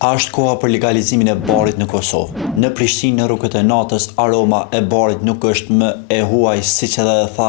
A është koha për legalizimin e barit në Kosovë? Në Prishtinë, në rrugët e natës, aroma e barit nuk është më e huaj siç edhe tha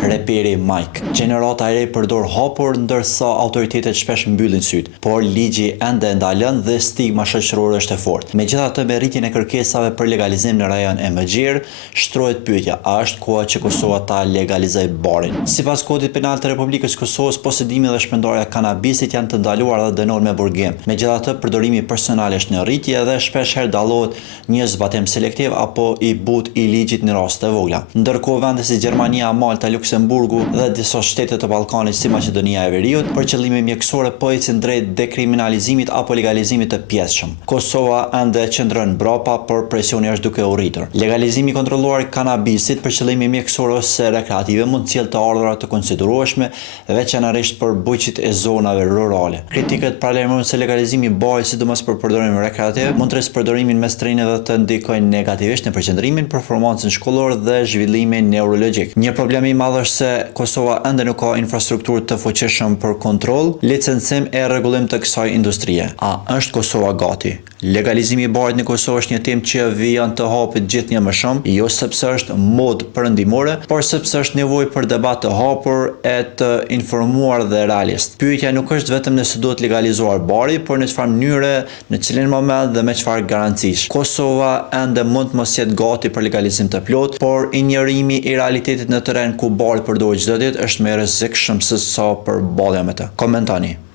reperi Mike. Gjenerata e re përdor hapur ndërsa autoritetet shpesh mbyllin syt, por ligji ende ndalon dhe stigma shoqërore është e fortë. Megjithatë, me rritjen e kërkesave për legalizim në rajon e Mëxhir, shtrohet pyetja: a është koha që Kosova ta legalizojë barin? Sipas Kodit Penal të Republikës së Kosovës, posedimi dhe shpërndarja e kanabisit janë të ndaluara dhe dënohen me burgim. Megjithatë, përdorimi personale është në rritje dhe shpesh herë dallohet një zbatim selektiv apo i butë i ligjit në raste të vogla. Ndërkohë, vende si Gjermania, Malta, Luksemburgu dhe disa shtete të Ballkanit si Maqedonia e Veriut për qëllime mjekësore po ecin drejt dekriminalizimit apo legalizimit të pjesshëm. Kosova ende qëndron mbrapa, por presioni është duke u rritur. Legalizimi i kontrolluar i kanabisit për qëllime mjekësore ose rekreative mund të sjellë të ardhurat të konsiderueshme, veçanërisht për bujqit e zonave rurale. Kritikët paralajmërojnë se legalizimi i barit, sidomos për përdorimin rekreativ, mund të rrisë përdorimin mes trinëve dhe të ndikojnë negativisht në përqendrimin, performancën shkollore dhe zhvillimin neurologjik. Një problem i madh është se Kosova ende nuk ka infrastrukturë të fuqishme për kontroll, licencim e rregullim të kësaj industrie. A është Kosova gati? Legalizimi i barit në Kosovë është një temë që vjen të hapet gjithnjë më shumë, jo sepse është modë perëndimore, por sepse është nevojë për debat të hapur, e të informuar dhe realist. Pyetja nuk është vetëm nëse duhet legalizuar bari, por në çfarë mënyre, në cilin moment dhe me çfarë garancish. Kosova ende mund të mos jetë gati për legalizim të plotë, por injorimi i realitetit në terren ku bari përdoret çdo ditë është më i rrezikshëm se sa përballja me të. Komentoni.